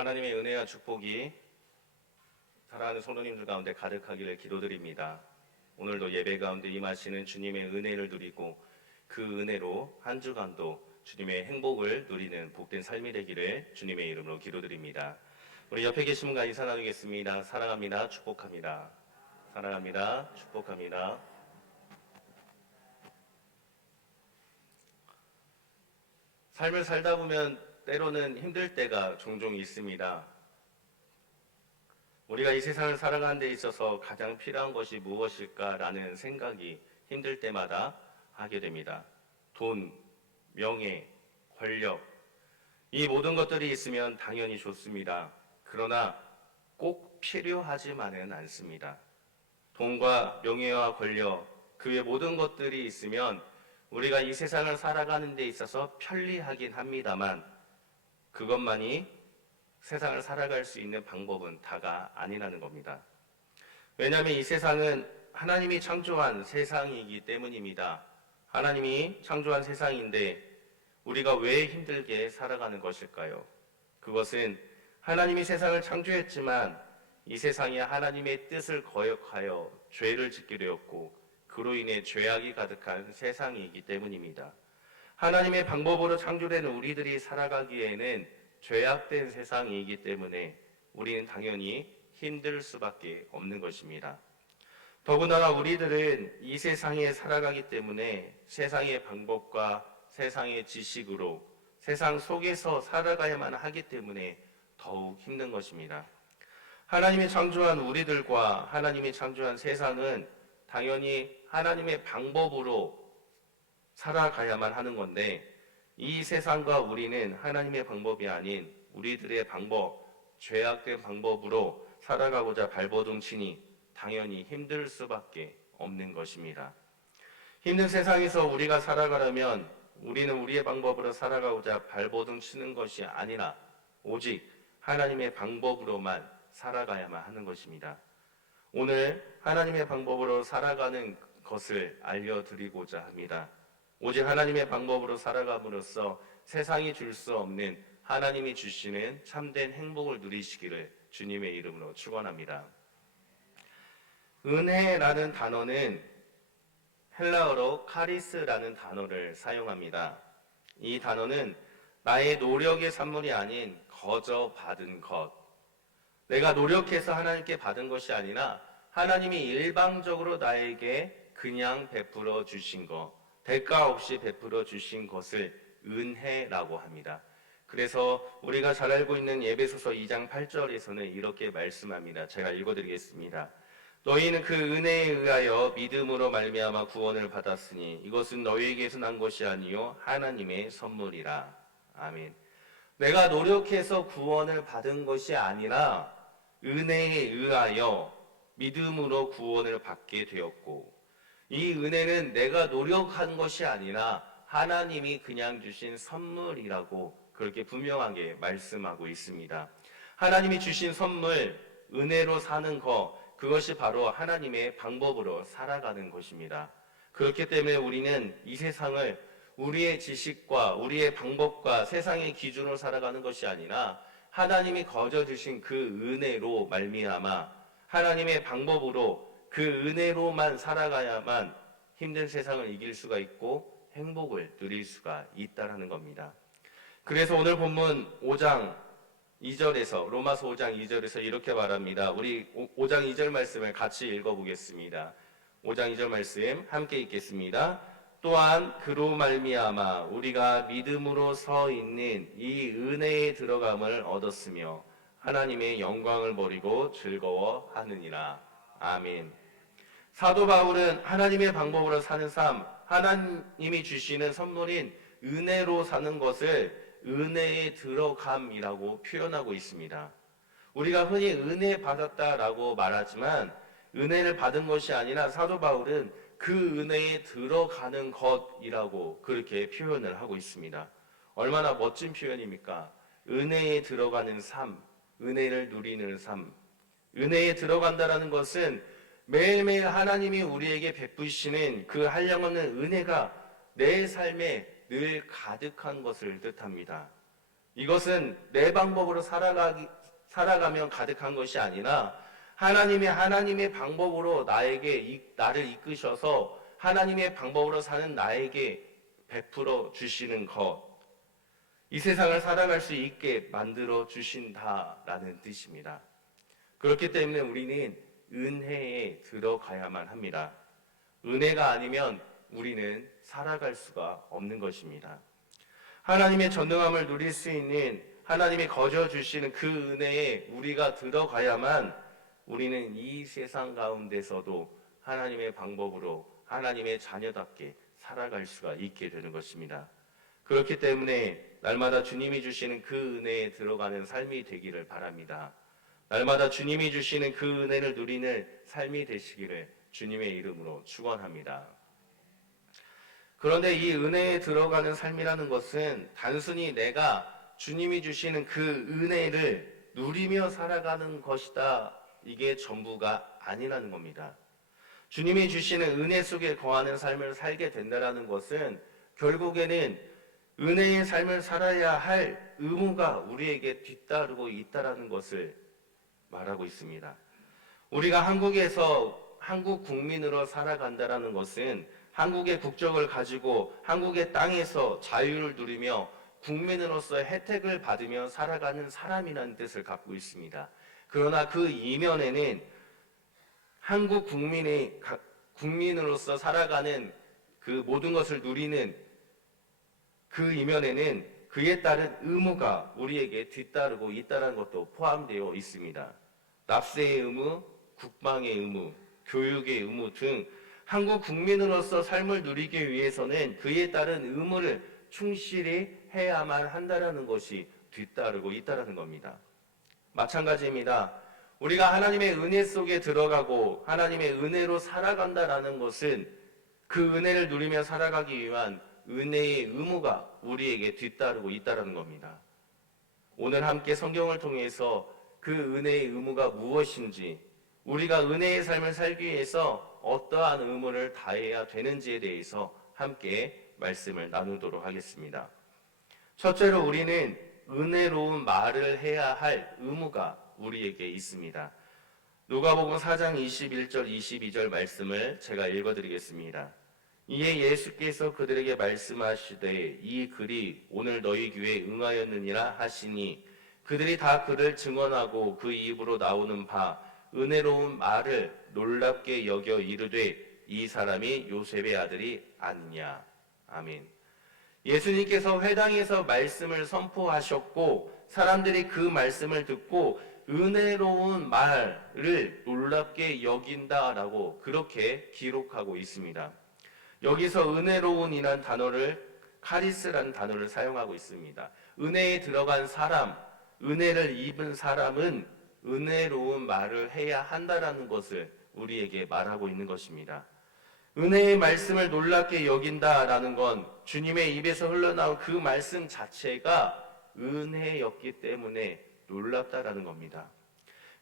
하나님의 은혜와 축복이 사랑하는 성도님들 가운데 가득하기를 기도드립니다. 오늘도 예배 가운데 임하시는 주님의 은혜를 누리고 그 은혜로 한 주간도 주님의 행복을 누리는 복된 삶이 되기를 주님의 이름으로 기도드립니다. 우리 옆에 계신 분과 인사 나누겠습니다. 사랑합니다. 축복합니다. 사랑합니다. 축복합니다. 삶을 살다 보면 때로는 힘들 때가 종종 있습니다. 우리가 이 세상을 살아가는 데 있어서 가장 필요한 것이 무엇일까라는 생각이 힘들 때마다 하게 됩니다. 돈, 명예, 권력, 이 모든 것들이 있으면 당연히 좋습니다. 그러나 꼭 필요하지만은 않습니다. 돈과 명예와 권력, 그 외 모든 것들이 있으면 우리가 이 세상을 살아가는 데 있어서 편리하긴 합니다만 그것만이 세상을 살아갈 수 있는 방법은 다가 아니라는 겁니다. 왜냐하면 이 세상은 하나님이 창조한 세상이기 때문입니다. 하나님이 창조한 세상인데 우리가 왜 힘들게 살아가는 것일까요? 그것은 하나님이 세상을 창조했지만 이 세상이 하나님의 뜻을 거역하여 죄를 짓게 되었고 그로 인해 죄악이 가득한 세상이기 때문입니다. 하나님의 방법으로 창조된 우리들이 살아가기에는 죄악된 세상이기 때문에 우리는 당연히 힘들 수밖에 없는 것입니다. 더군다나 우리들은 이 세상에 살아가기 때문에 세상의 방법과 세상의 지식으로 세상 속에서 살아가야만 하기 때문에 더욱 힘든 것입니다. 하나님이 창조한 우리들과 하나님이 창조한 세상은 당연히 하나님의 방법으로 살아가야만 하는 건데 이 세상과 우리는 하나님의 방법이 아닌 우리들의 방법, 죄악된 방법으로 살아가고자 발버둥치니 당연히 힘들 수밖에 없는 것입니다. 힘든 세상에서 우리가 살아가려면 우리는 우리의 방법으로 살아가고자 발버둥치는 것이 아니라 오직 하나님의 방법으로만 살아가야만 하는 것입니다. 오늘 하나님의 방법으로 살아가는 것을 알려드리고자 합니다. 오직 하나님의 방법으로 살아감으로써 세상이 줄 수 없는 하나님이 주시는 참된 행복을 누리시기를 주님의 이름으로 축원합니다. 은혜라는 단어는 헬라어로 카리스라는 단어를 사용합니다. 이 단어는 나의 노력의 산물이 아닌 거저 받은 것, 내가 노력해서 하나님께 받은 것이 아니라 하나님이 일방적으로 나에게 그냥 베풀어 주신 것, 대가 없이 베풀어 주신 것을 은혜라고 합니다. 그래서 우리가 잘 알고 있는 에베소서 2장 8절에서는 이렇게 말씀합니다. 제가 읽어드리겠습니다. 너희는 그 은혜에 의하여 믿음으로 말미암아 구원을 받았으니 이것은 너희에게서 난 것이 아니요 하나님의 선물이라. 아멘. 내가 노력해서 구원을 받은 것이 아니라 은혜에 의하여 믿음으로 구원을 받게 되었고 이 은혜는 내가 노력한 것이 아니라 하나님이 그냥 주신 선물이라고 그렇게 분명하게 말씀하고 있습니다. 하나님이 주신 선물, 은혜로 사는 것, 그것이 바로 하나님의 방법으로 살아가는 것입니다. 그렇기 때문에 우리는 이 세상을 우리의 지식과 우리의 방법과 세상의 기준으로 살아가는 것이 아니라 하나님이 거저 주신 그 은혜로 말미암아 하나님의 방법으로 그 은혜로만 살아가야만 힘든 세상을 이길 수가 있고 행복을 누릴 수가 있다라는 겁니다. 그래서 오늘 본문 5장 2절에서 로마서 5장 2절에서 이렇게 말합니다. 우리 5장 2절 말씀을 같이 읽어보겠습니다. 5장 2절 말씀 함께 읽겠습니다. 또한 그로 말미암아 우리가 믿음으로 서 있는 이 은혜에 들어감을 얻었으며 하나님의 영광을 버리고 즐거워하느니라. 아멘. 사도 바울은 하나님의 방법으로 사는 삶, 하나님이 주시는 선물인 은혜로 사는 것을 은혜에 들어감이라고 표현하고 있습니다. 우리가 흔히 은혜 받았다라고 말하지만 은혜를 받은 것이 아니라 사도 바울은 그 은혜에 들어가는 것이라고 그렇게 표현을 하고 있습니다. 얼마나 멋진 표현입니까? 은혜에 들어가는 삶, 은혜를 누리는 삶. 은혜에 들어간다라는 것은 매일매일 하나님이 우리에게 베푸시는 그 한량없는 은혜가 내 삶에 늘 가득한 것을 뜻합니다. 이것은 내 방법으로 살아가면 가득한 것이 아니라 하나님의 방법으로 나를 이끄셔서 하나님의 방법으로 사는 나에게 베풀어 주시는 것. 이 세상을 살아갈 수 있게 만들어 주신다라는 뜻입니다. 그렇기 때문에 우리는 은혜에 들어가야만 합니다. 은혜가 아니면 우리는 살아갈 수가 없는 것입니다. 하나님의 전능함을 누릴 수 있는 하나님이 거저 주시는 그 은혜에 우리가 들어가야만 우리는 이 세상 가운데서도 하나님의 방법으로 하나님의 자녀답게 살아갈 수가 있게 되는 것입니다. 그렇기 때문에 날마다 주님이 주시는 그 은혜에 들어가는 삶이 되기를 바랍니다. 날마다 주님이 주시는 그 은혜를 누리는 삶이 되시기를 주님의 이름으로 축원합니다. 그런데 이 은혜에 들어가는 삶이라는 것은 단순히 내가 주님이 주시는 그 은혜를 누리며 살아가는 것이다. 이게 전부가 아니라는 겁니다. 주님이 주시는 은혜 속에 거하는 삶을 살게 된다는 것은 결국에는 은혜의 삶을 살아야 할 의무가 우리에게 뒤따르고 있다는 것을 말하고 있습니다. 우리가 한국에서 한국 국민으로 살아간다는 것은 한국의 국적을 가지고 한국의 땅에서 자유를 누리며 국민으로서 혜택을 받으며 살아가는 사람이라는 뜻을 갖고 있습니다. 그러나 그 이면에는 한국 국민으로서 살아가는 그 모든 것을 누리는 그 이면에는 그에 따른 의무가 우리에게 뒤따르고 있다는 것도 포함되어 있습니다. 납세의 의무, 국방의 의무, 교육의 의무 등 한국 국민으로서 삶을 누리기 위해서는 그에 따른 의무를 충실히 해야만 한다는 것이 뒤따르고 있다는 겁니다. 마찬가지입니다. 우리가 하나님의 은혜 속에 들어가고 하나님의 은혜로 살아간다는 것은 그 은혜를 누리며 살아가기 위한 은혜의 의무가 우리에게 뒤따르고 있다는 겁니다. 오늘 함께 성경을 통해서 그 은혜의 의무가 무엇인지, 우리가 은혜의 삶을 살기 위해서 어떠한 의무를 다해야 되는지에 대해서 함께 말씀을 나누도록 하겠습니다. 첫째로 우리는 은혜로운 말을 해야 할 의무가 우리에게 있습니다. 누가복음 4장 21절 22절 말씀을 제가 읽어드리겠습니다. 이에 예수께서 그들에게 말씀하시되 이 글이 오늘 너희 귀에 응하였느니라 하시니 그들이 다 그를 증언하고 그 입으로 나오는 바 은혜로운 말을 놀랍게 여겨 이르되 이 사람이 요셉의 아들이 아니냐. 아멘. 예수님께서 회당에서 말씀을 선포하셨고 사람들이 그 말씀을 듣고 은혜로운 말을 놀랍게 여긴다라고 그렇게 기록하고 있습니다. 여기서 은혜로운이란 단어를 카리스라는 단어를 사용하고 있습니다. 은혜에 들어간 사람, 은혜를 입은 사람은 은혜로운 말을 해야 한다라는 것을 우리에게 말하고 있는 것입니다. 은혜의 말씀을 놀랍게 여긴다라는 건 주님의 입에서 흘러나온 그 말씀 자체가 은혜였기 때문에 놀랍다라는 겁니다.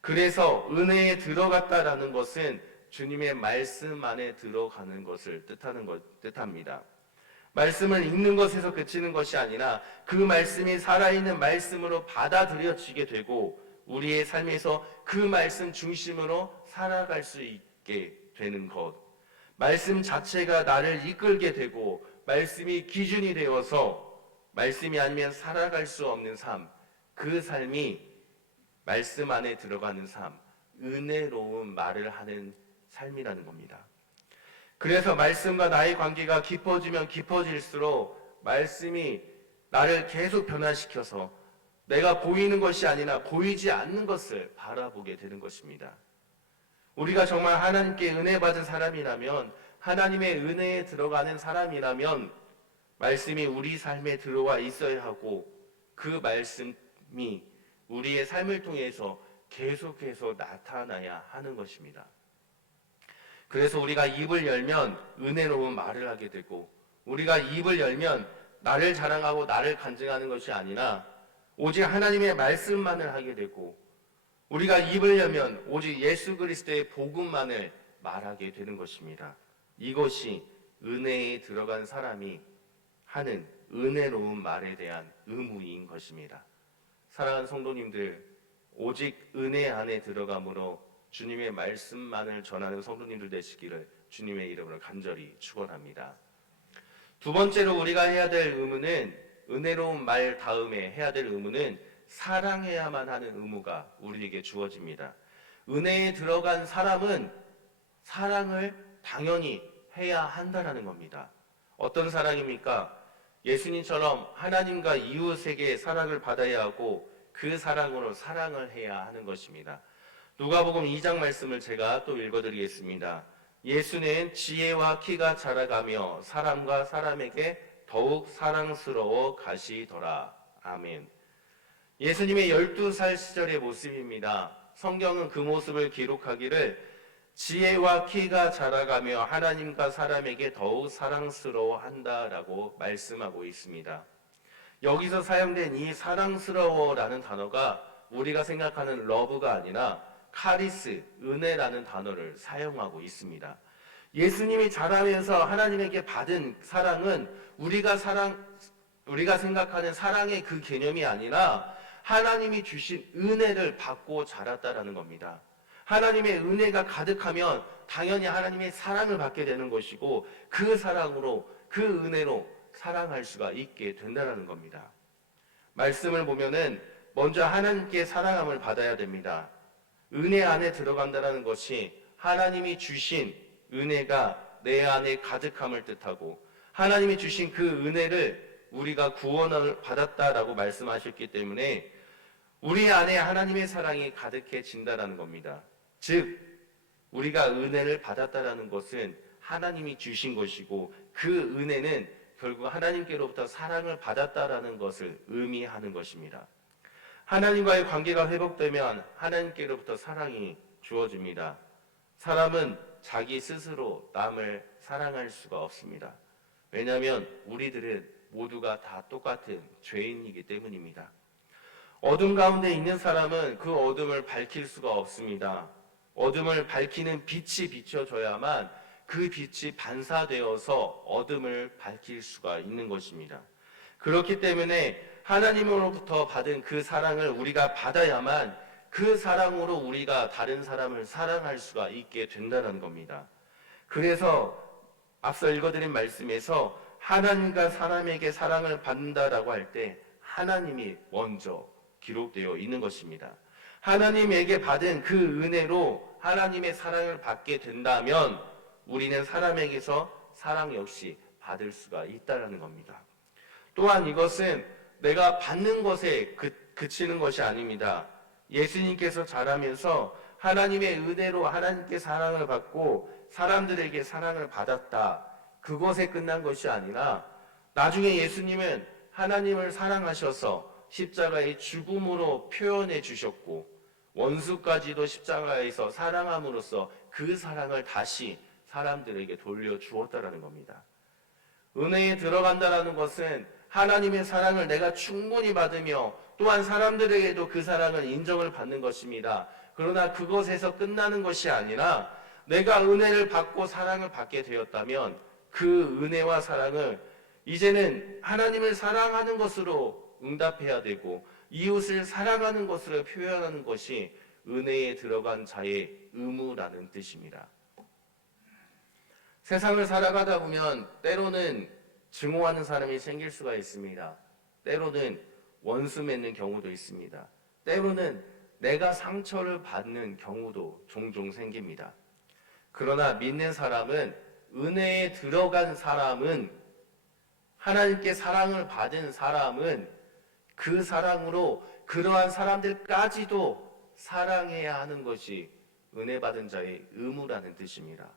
그래서 은혜에 들어갔다라는 것은 주님의 말씀 안에 들어가는 것을 뜻합니다. 말씀을 읽는 것에서 그치는 것이 아니라 그 말씀이 살아있는 말씀으로 받아들여지게 되고 우리의 삶에서 그 말씀 중심으로 살아갈 수 있게 되는 것. 말씀 자체가 나를 이끌게 되고 말씀이 기준이 되어서 말씀이 아니면 살아갈 수 없는 삶, 그 삶이 말씀 안에 들어가는 삶, 은혜로운 말을 하는 삶이라는 겁니다. 그래서 말씀과 나의 관계가 깊어지면 깊어질수록 말씀이 나를 계속 변화시켜서 내가 보이는 것이 아니라 보이지 않는 것을 바라보게 되는 것입니다. 우리가 정말 하나님께 은혜 받은 사람이라면, 하나님의 은혜에 들어가는 사람이라면 말씀이 우리 삶에 들어와 있어야 하고 그 말씀이 우리의 삶을 통해서 계속해서 나타나야 하는 것입니다. 그래서 우리가 입을 열면 은혜로운 말을 하게 되고, 우리가 입을 열면 나를 자랑하고 나를 간증하는 것이 아니라 오직 하나님의 말씀만을 하게 되고, 우리가 입을 열면 오직 예수 그리스도의 복음만을 말하게 되는 것입니다. 이것이 은혜에 들어간 사람이 하는 은혜로운 말에 대한 의무인 것입니다. 사랑하는 성도님들, 오직 은혜 안에 들어감으로 주님의 말씀만을 전하는 성도님들 되시기를 주님의 이름으로 간절히 축원합니다. 두 번째로 우리가 해야 될 의무는, 은혜로운 말 다음에 해야 될 의무는 사랑해야만 하는 의무가 우리에게 주어집니다. 은혜에 들어간 사람은 사랑을 당연히 해야 한다는 겁니다. 어떤 사랑입니까? 예수님처럼 하나님과 이웃에게 사랑을 받아야 하고 그 사랑으로 사랑을 해야 하는 것입니다. 누가복음 2장 말씀을 제가 또 읽어드리겠습니다. 예수는 지혜와 키가 자라가며 사람과 사람에게 더욱 사랑스러워 가시더라. 아멘. 예수님의 12살 시절의 모습입니다. 성경은 그 모습을 기록하기를 지혜와 키가 자라가며 하나님과 사람에게 더욱 사랑스러워한다라고 말씀하고 있습니다. 여기서 사용된 이 사랑스러워라는 단어가 우리가 생각하는 러브가 아니라 카리스, 은혜라는 단어를 사용하고 있습니다. 예수님이 자라면서 하나님에게 받은 사랑은 우리가 생각하는 사랑의 그 개념이 아니라 하나님이 주신 은혜를 받고 자랐다라는 겁니다. 하나님의 은혜가 가득하면 당연히 하나님의 사랑을 받게 되는 것이고 그 사랑으로, 그 은혜로 사랑할 수가 있게 된다는 겁니다. 말씀을 보면은 먼저 하나님께 사랑함을 받아야 됩니다. 은혜 안에 들어간다는 것이 하나님이 주신 은혜가 내 안에 가득함을 뜻하고 하나님이 주신 그 은혜를 우리가 구원을 받았다라고 말씀하셨기 때문에 우리 안에 하나님의 사랑이 가득해진다는 겁니다. 즉 우리가 은혜를 받았다라는 것은 하나님이 주신 것이고 그 은혜는 결국 하나님께로부터 사랑을 받았다라는 것을 의미하는 것입니다. 하나님과의 관계가 회복되면 하나님께로부터 사랑이 주어집니다. 사람은 자기 스스로 남을 사랑할 수가 없습니다. 왜냐하면 우리들은 모두가 다 똑같은 죄인이기 때문입니다. 어둠 가운데 있는 사람은 그 어둠을 밝힐 수가 없습니다. 어둠을 밝히는 빛이 비춰져야만 그 빛이 반사되어서 어둠을 밝힐 수가 있는 것입니다. 그렇기 때문에 하나님으로부터 받은 그 사랑을 우리가 받아야만 그 사랑으로 우리가 다른 사람을 사랑할 수가 있게 된다는 겁니다. 그래서 앞서 읽어드린 말씀에서 하나님과 사람에게 사랑을 받는다라고 할 때 하나님이 먼저 기록되어 있는 것입니다. 하나님에게 받은 그 은혜로 하나님의 사랑을 받게 된다면 우리는 사람에게서 사랑 역시 받을 수가 있다는 겁니다. 또한 이것은 내가 받는 것에 그치는 것이 아닙니다. 예수님께서 자라면서 하나님의 은혜로 하나님께 사랑을 받고 사람들에게 사랑을 받았다. 그것에 끝난 것이 아니라 나중에 예수님은 하나님을 사랑하셔서 십자가의 죽음으로 표현해 주셨고 원수까지도 십자가에서 사랑함으로써 그 사랑을 다시 사람들에게 돌려주었다라는 겁니다. 은혜에 들어간다라는 것은 하나님의 사랑을 내가 충분히 받으며 또한 사람들에게도 그 사랑을 인정을 받는 것입니다. 그러나 그것에서 끝나는 것이 아니라 내가 은혜를 받고 사랑을 받게 되었다면 그 은혜와 사랑을 이제는 하나님을 사랑하는 것으로 응답해야 되고 이웃을 사랑하는 것으로 표현하는 것이 은혜에 들어간 자의 의무라는 뜻입니다. 세상을 살아가다 보면 때로는 증오하는 사람이 생길 수가 있습니다. 때로는 원수 맺는 경우도 있습니다. 때로는 내가 상처를 받는 경우도 종종 생깁니다. 그러나 믿는 사람은, 은혜에 들어간 사람은, 하나님께 사랑을 받은 사람은 그 사랑으로 그러한 사람들까지도 사랑해야 하는 것이 은혜 받은 자의 의무라는 뜻입니다.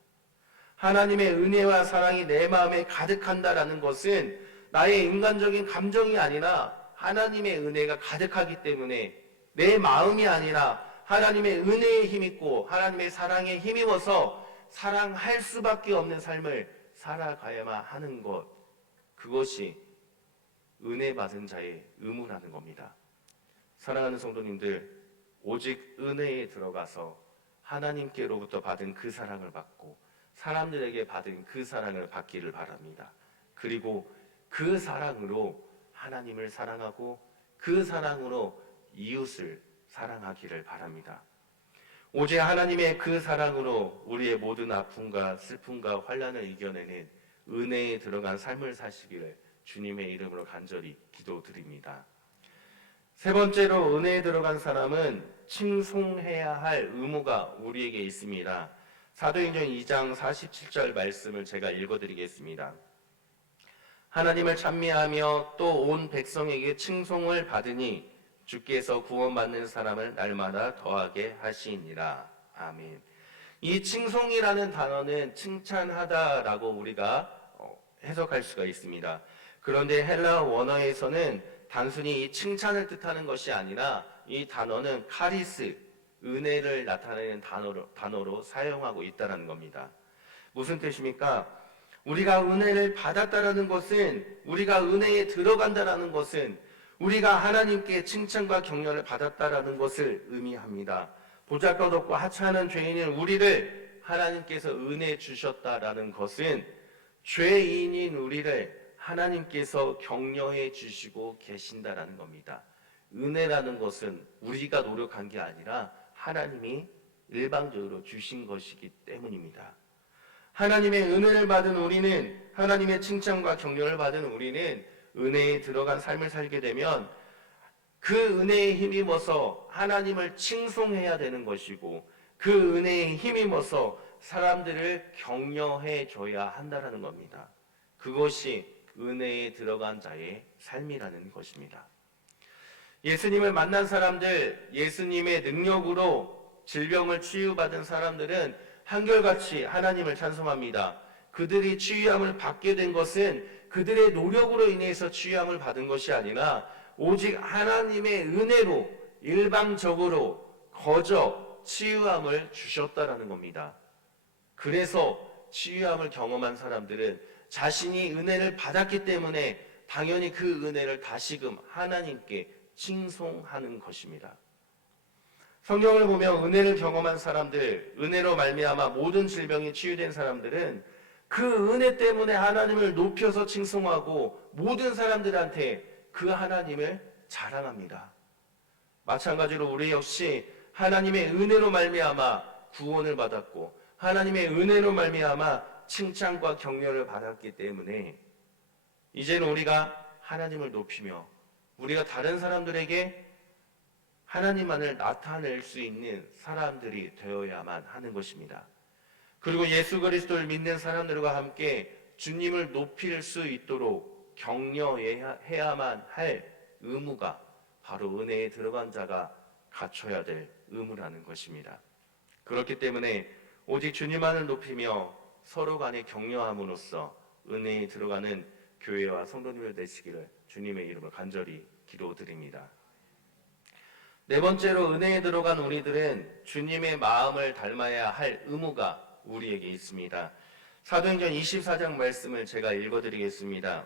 하나님의 은혜와 사랑이 내 마음에 가득한다라는 것은 나의 인간적인 감정이 아니라 하나님의 은혜가 가득하기 때문에 내 마음이 아니라 하나님의 은혜에 힘입고 하나님의 사랑에 힘입어서 사랑할 수밖에 없는 삶을 살아가야만 하는 것, 그것이 은혜 받은 자의 의무라는 겁니다. 사랑하는 성도님들, 오직 은혜에 들어가서 하나님께로부터 받은 그 사랑을 받고 사람들에게 받은 그 사랑을 받기를 바랍니다. 그리고 그 사랑으로 하나님을 사랑하고 그 사랑으로 이웃을 사랑하기를 바랍니다. 오직 하나님의 그 사랑으로 우리의 모든 아픔과 슬픔과 환난을 이겨내는 은혜에 들어간 삶을 사시기를 주님의 이름으로 간절히 기도드립니다. 세 번째로 은혜에 들어간 사람은 칭송해야 할 의무가 우리에게 있습니다. 사도행전 2장 47절 말씀을 제가 읽어드리겠습니다. 하나님을 찬미하며 또 온 백성에게 칭송을 받으니 주께서 구원받는 사람을 날마다 더하게 하시니라. 아멘. 이 칭송이라는 단어는 칭찬하다라고 우리가 해석할 수가 있습니다. 그런데 헬라 원어에서는 단순히 이 칭찬을 뜻하는 것이 아니라 이 단어는 카리스, 은혜를 나타내는 단어로 사용하고 있다는 겁니다. 무슨 뜻입니까? 우리가 은혜를 받았다라는 것은, 우리가 은혜에 들어간다라는 것은 우리가 하나님께 칭찬과 격려를 받았다라는 것을 의미합니다. 보잘것없고 하찮은 죄인인 우리를 하나님께서 은혜 주셨다라는 것은 죄인인 우리를 하나님께서 격려해 주시고 계신다라는 겁니다. 은혜라는 것은 우리가 노력한 게 아니라 하나님이 일방적으로 주신 것이기 때문입니다. 하나님의 은혜를 받은 우리는, 하나님의 칭찬과 격려를 받은 우리는 은혜에 들어간 삶을 살게 되면 그 은혜에 힘입어서 하나님을 칭송해야 되는 것이고, 그 은혜에 힘입어서 사람들을 격려해 줘야 한다는 겁니다. 그것이 은혜에 들어간 자의 삶이라는 것입니다. 예수님을 만난 사람들, 예수님의 능력으로 질병을 치유받은 사람들은 한결같이 하나님을 찬송합니다. 그들이 치유함을 받게 된 것은 그들의 노력으로 인해서 치유함을 받은 것이 아니라 오직 하나님의 은혜로 일방적으로 거저 치유함을 주셨다라는 겁니다. 그래서 치유함을 경험한 사람들은 자신이 은혜를 받았기 때문에 당연히 그 은혜를 다시금 하나님께 칭송하는 것입니다. 성경을 보면 은혜를 경험한 사람들, 은혜로 말미암아 모든 질병이 치유된 사람들은 그 은혜 때문에 하나님을 높여서 칭송하고 모든 사람들한테 그 하나님을 자랑합니다. 마찬가지로 우리 역시 하나님의 은혜로 말미암아 구원을 받았고 하나님의 은혜로 말미암아 칭찬과 격려를 받았기 때문에 이제는 우리가 하나님을 높이며 우리가 다른 사람들에게 하나님만을 나타낼 수 있는 사람들이 되어야만 하는 것입니다. 그리고 예수 그리스도를 믿는 사람들과 함께 주님을 높일 수 있도록 격려해야만 할 의무가 바로 은혜에 들어간 자가 갖춰야 될 의무라는 것입니다. 그렇기 때문에 오직 주님만을 높이며 서로 간에 격려함으로써 은혜에 들어가는 교회와 성도님들 되시기를 주님의 이름으로 간절히 기도드립니다. 네 번째로 은혜에 들어간 우리들은 주님의 마음을 닮아야 할 의무가 우리에게 있습니다. 사도행전 24장 말씀을 제가 읽어드리겠습니다.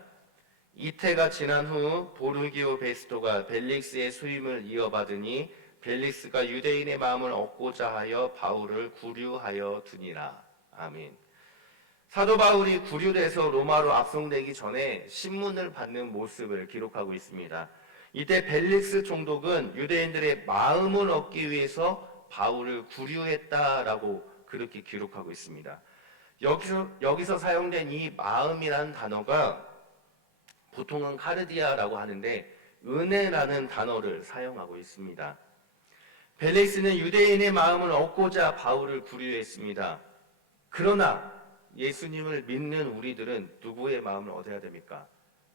이태가 지난 후 보르기오 베스토가 벨릭스의 수임을 이어받으니 벨릭스가 유대인의 마음을 얻고자 하여 바울을 구류하여 두니라. 아멘. 사도 바울이 구류돼서 로마로 압송되기 전에 신문을 받는 모습을 기록하고 있습니다. 이때 벨릭스 총독은 유대인들의 마음을 얻기 위해서 바울을 구류했다라고 그렇게 기록하고 있습니다. 여기서 사용된 이 마음이라는 단어가 보통은 카르디아라고 하는데 은혜라는 단어를 사용하고 있습니다. 벨릭스는 유대인의 마음을 얻고자 바울을 구류했습니다. 그러나 예수님을 믿는 우리들은 누구의 마음을 얻어야 됩니까?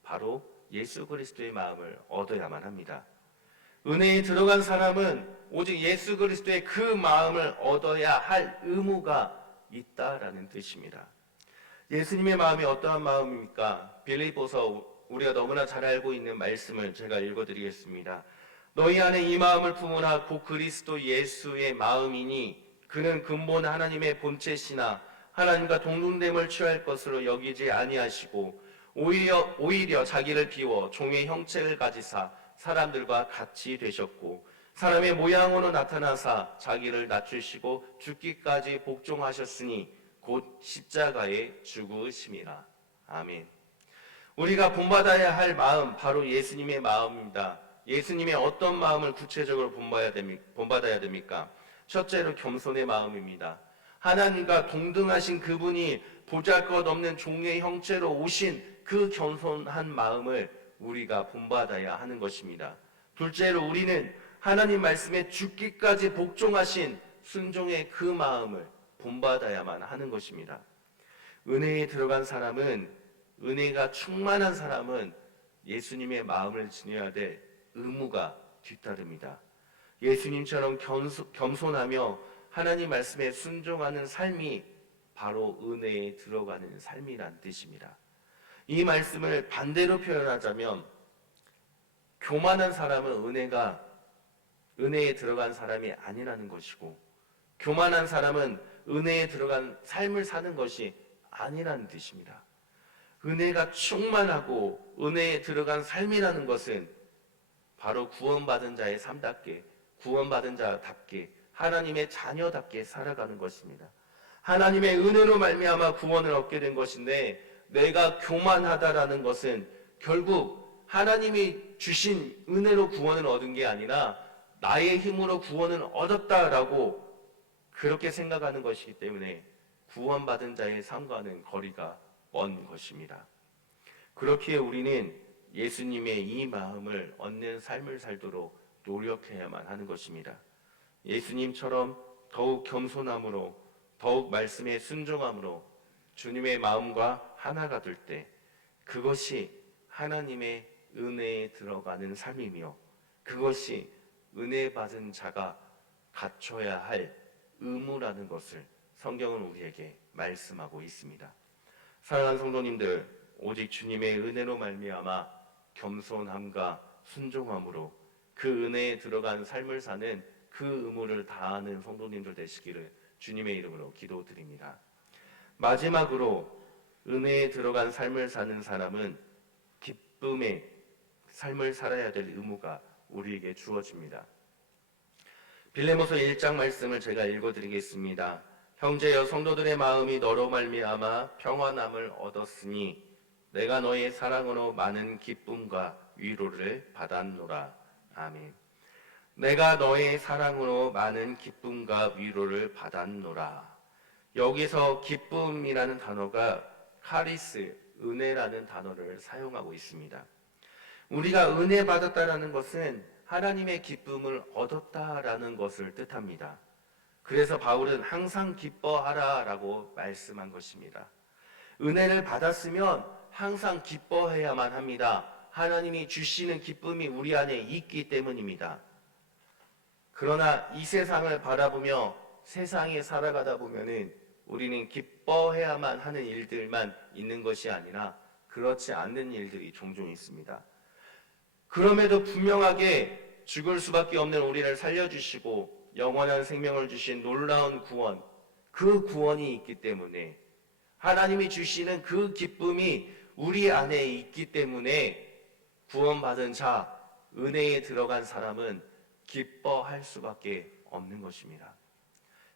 바로 예수 그리스도의 마음을 얻어야만 합니다. 은혜에 들어간 사람은 오직 예수 그리스도의 그 마음을 얻어야 할 의무가 있다라는 뜻입니다. 예수님의 마음이 어떠한 마음입니까? 빌립보서 우리가 너무나 잘 알고 있는 말씀을 제가 읽어드리겠습니다. 너희 안에 이 마음을 품으라. 곧 그리스도 예수의 마음이니 그는 근본 하나님의 본체시나 하나님과 동등됨을 취할 것으로 여기지 아니하시고 오히려 자기를 비워 종의 형체를 가지사 사람들과 같이 되셨고 사람의 모양으로 나타나사 자기를 낮추시고 죽기까지 복종하셨으니 곧 십자가에 죽으심이라. 아멘. 우리가 본받아야 할 마음, 바로 예수님의 마음입니다. 예수님의 어떤 마음을 구체적으로 본받아야 됩니까? 첫째로 겸손의 마음입니다. 하나님과 동등하신 그분이 보잘것없는 종의 형체로 오신 그 겸손한 마음을 우리가 본받아야 하는 것입니다. 둘째로 우리는 하나님 말씀에 죽기까지 복종하신 순종의 그 마음을 본받아야만 하는 것입니다. 은혜에 들어간 사람은, 은혜가 충만한 사람은 예수님의 마음을 지녀야 될 의무가 뒤따릅니다. 예수님처럼 겸손하며 하나님 말씀에 순종하는 삶이 바로 은혜에 들어가는 삶이란 뜻입니다. 이 말씀을 반대로 표현하자면, 교만한 사람은 은혜에 들어간 사람이 아니라는 것이고, 교만한 사람은 은혜에 들어간 삶을 사는 것이 아니라는 뜻입니다. 은혜가 충만하고 은혜에 들어간 삶이라는 것은 바로 구원받은 자의 삶답게, 구원받은 자답게, 하나님의 자녀답게 살아가는 것입니다. 하나님의 은혜로 말미암아 구원을 얻게 된 것인데, 내가 교만하다라는 것은 결국 하나님이 주신 은혜로 구원을 얻은 게 아니라 나의 힘으로 구원을 얻었다라고 그렇게 생각하는 것이기 때문에 구원받은 자의 삶과는 거리가 먼 것입니다. 그렇기에 우리는 예수님의 이 마음을 얻는 삶을 살도록 노력해야만 하는 것입니다. 예수님처럼 더욱 겸손함으로, 더욱 말씀에 순종함으로 주님의 마음과 하나가 될 때, 그것이 하나님의 은혜에 들어가는 삶이며, 그것이 은혜 받은 자가 갖춰야 할 의무라는 것을 성경은 우리에게 말씀하고 있습니다. 사랑하는 성도님들, 오직 주님의 은혜로 말미암아 겸손함과 순종함으로 그 은혜에 들어간 삶을 사는 그 의무를 다하는 성도님들 되시기를 주님의 이름으로 기도드립니다. 마지막으로 은혜에 들어간 삶을 사는 사람은 기쁨의 삶을 살아야 될 의무가 우리에게 주어집니다. 빌레모서 1장 말씀을 제가 읽어드리겠습니다. 형제여, 성도들의 마음이 너로 말미암아 평안함을 얻었으니 내가 너의 사랑으로 많은 기쁨과 위로를 받았노라. 아멘. 내가 너의 사랑으로 많은 기쁨과 위로를 받았노라. 여기서 기쁨이라는 단어가 카리스, 은혜라는 단어를 사용하고 있습니다. 우리가 은혜 받았다라는 것은 하나님의 기쁨을 얻었다라는 것을 뜻합니다. 그래서 바울은 항상 기뻐하라라고 말씀한 것입니다. 은혜를 받았으면 항상 기뻐해야만 합니다. 하나님이 주시는 기쁨이 우리 안에 있기 때문입니다. 그러나 이 세상을 바라보며 세상에 살아가다 보면은 우리는 기뻐해야만 하는 일들만 있는 것이 아니라 그렇지 않는 일들이 종종 있습니다. 그럼에도 분명하게 죽을 수밖에 없는 우리를 살려주시고 영원한 생명을 주신 놀라운 구원, 그 구원이 있기 때문에, 하나님이 주시는 그 기쁨이 우리 안에 있기 때문에 구원받은 자, 은혜에 들어간 사람은 기뻐할 수밖에 없는 것입니다.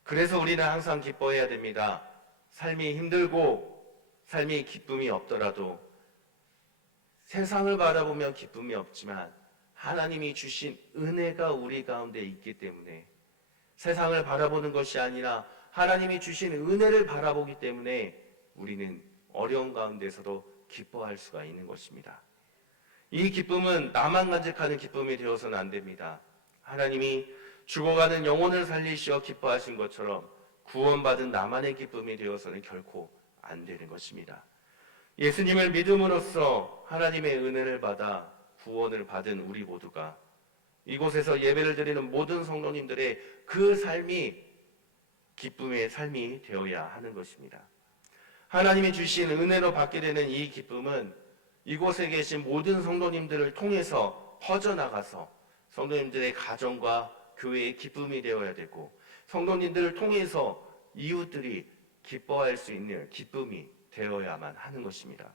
그래서 우리는 항상 기뻐해야 됩니다. 삶이 힘들고 삶이 기쁨이 없더라도, 세상을 바라보면 기쁨이 없지만 하나님이 주신 은혜가 우리 가운데 있기 때문에, 세상을 바라보는 것이 아니라 하나님이 주신 은혜를 바라보기 때문에 우리는 어려운 가운데서도 기뻐할 수가 있는 것입니다. 이 기쁨은 나만 간직하는 기쁨이 되어서는 안 됩니다. 하나님이 죽어가는 영혼을 살리시어 기뻐하신 것처럼 구원받은 나만의 기쁨이 되어서는 결코 안 되는 것입니다. 예수님을 믿음으로써 하나님의 은혜를 받아 구원을 받은 우리 모두가 이곳에서 예배를 드리는 모든 성도님들의 그 삶이 기쁨의 삶이 되어야 하는 것입니다. 하나님이 주신 은혜로 받게 되는 이 기쁨은 이곳에 계신 모든 성도님들을 통해서 퍼져나가서 성도님들의 가정과 교회의 기쁨이 되어야 되고, 성도님들을 통해서 이웃들이 기뻐할 수 있는 기쁨이 되어야만 하는 것입니다.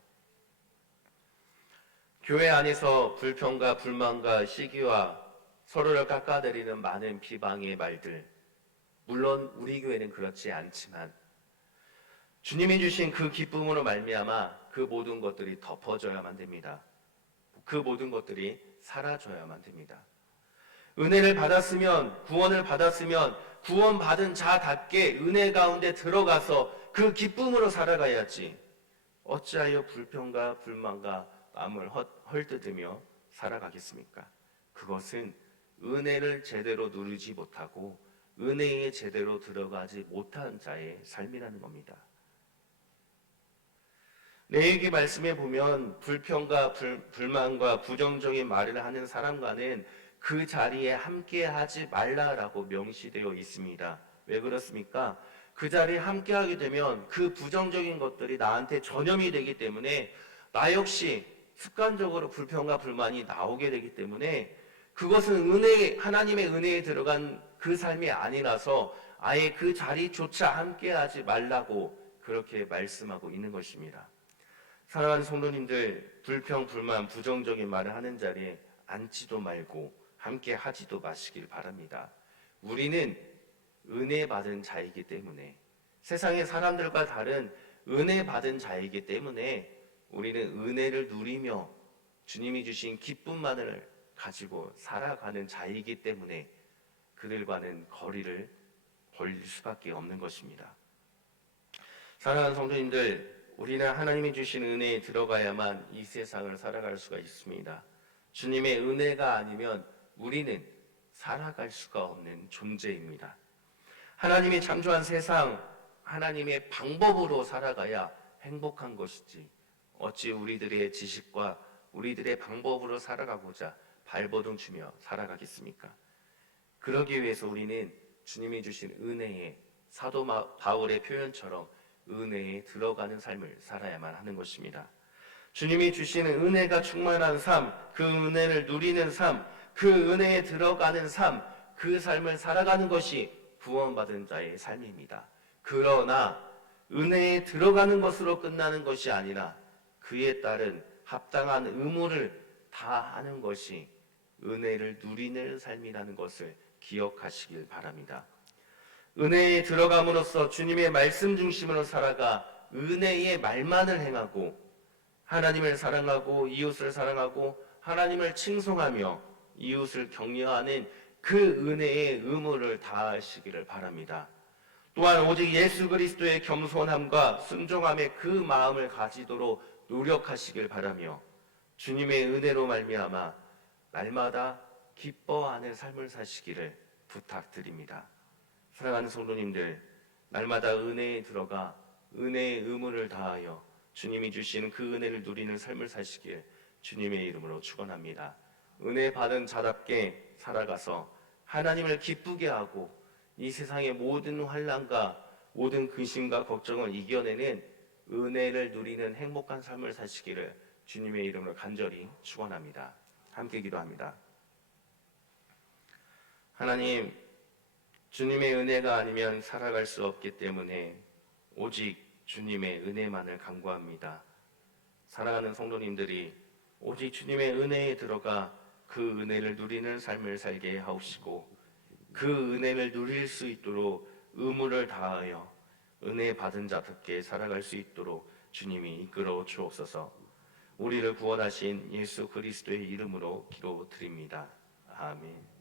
교회 안에서 불평과 불만과 시기와 서로를 깎아내리는 많은 비방의 말들, 물론 우리 교회는 그렇지 않지만 주님이 주신 그 기쁨으로 말미암아 그 모든 것들이 덮어져야만 됩니다. 그 모든 것들이 사라져야만 됩니다. 은혜를 받았으면, 구원을 받았으면 구원받은 자답게 은혜 가운데 들어가서 그 기쁨으로 살아가야지. 어찌하여 불평과 불만과 마음을 헐뜯으며 살아가겠습니까? 그것은 은혜를 제대로 누리지 못하고 은혜에 제대로 들어가지 못한 자의 삶이라는 겁니다. 레위기 말씀에 보면 불평과 불만과 부정적인 말을 하는 사람과는 그 자리에 함께하지 말라라고 명시되어 있습니다. 왜 그렇습니까? 그 자리에 함께하게 되면 그 부정적인 것들이 나한테 전염이 되기 때문에 나 역시 습관적으로 불평과 불만이 나오게 되기 때문에 그것은 하나님의 은혜에 들어간 그 삶이 아니라서 아예 그 자리조차 함께하지 말라고 그렇게 말씀하고 있는 것입니다. 사랑하는 성도님들, 불평, 불만, 부정적인 말을 하는 자리에 앉지도 말고 함께 하지도 마시길 바랍니다. 우리는 은혜 받은 자이기 때문에, 세상의 사람들과 다른 은혜 받은 자이기 때문에 우리는 은혜를 누리며 주님이 주신 기쁨만을 가지고 살아가는 자이기 때문에 그들과는 거리를 벌릴 수밖에 없는 것입니다. 사랑하는 성도님들, 우리는 하나님이 주신 은혜에 들어가야만 이 세상을 살아갈 수가 있습니다. 주님의 은혜가 아니면 우리는 살아갈 수가 없는 존재입니다. 하나님이 창조한 세상, 하나님의 방법으로 살아가야 행복한 것이지 어찌 우리들의 지식과 우리들의 방법으로 살아가고자 발버둥 치며 살아가겠습니까? 그러기 위해서 우리는 주님이 주신 은혜에 사도 바울의 표현처럼 은혜에 들어가는 삶을 살아야만 하는 것입니다. 주님이 주시는 은혜가 충만한 삶, 그 은혜를 누리는 삶, 그 은혜에 들어가는 삶, 그 삶을 살아가는 것이 구원받은 자의 삶입니다. 그러나 은혜에 들어가는 것으로 끝나는 것이 아니라 그에 따른 합당한 의무를 다하는 것이 은혜를 누리는 삶이라는 것을 기억하시길 바랍니다. 은혜에 들어감으로써 주님의 말씀 중심으로 살아가 은혜의 말만을 행하고 하나님을 사랑하고 이웃을 사랑하고 하나님을 칭송하며 이웃을 격려하는 그 은혜의 의무를 다하시기를 바랍니다. 또한 오직 예수 그리스도의 겸손함과 순종함의 그 마음을 가지도록 노력하시길 바라며 주님의 은혜로 말미암아 날마다 기뻐하는 삶을 사시기를 부탁드립니다. 사랑하는 성도님들, 날마다 은혜에 들어가 은혜의 의무를 다하여 주님이 주시는 그 은혜를 누리는 삶을 사시길 주님의 이름으로 축원합니다. 은혜 받은 자답게 살아가서 하나님을 기쁘게 하고 이 세상의 모든 환난과 모든 근심과 걱정을 이겨내는 은혜를 누리는 행복한 삶을 사시기를 주님의 이름으로 간절히 축원합니다. 함께 기도합니다. 하나님, 주님의 은혜가 아니면 살아갈 수 없기 때문에 오직 주님의 은혜만을 간구합니다. 사랑하는 성도님들이 오직 주님의 은혜에 들어가 그 은혜를 누리는 삶을 살게 하옵시고 그 은혜를 누릴 수 있도록 의무를 다하여 은혜 받은 자답게 살아갈 수 있도록 주님이 이끌어 주옵소서. 우리를 구원하신 예수 그리스도의 이름으로 기도드립니다. 아멘.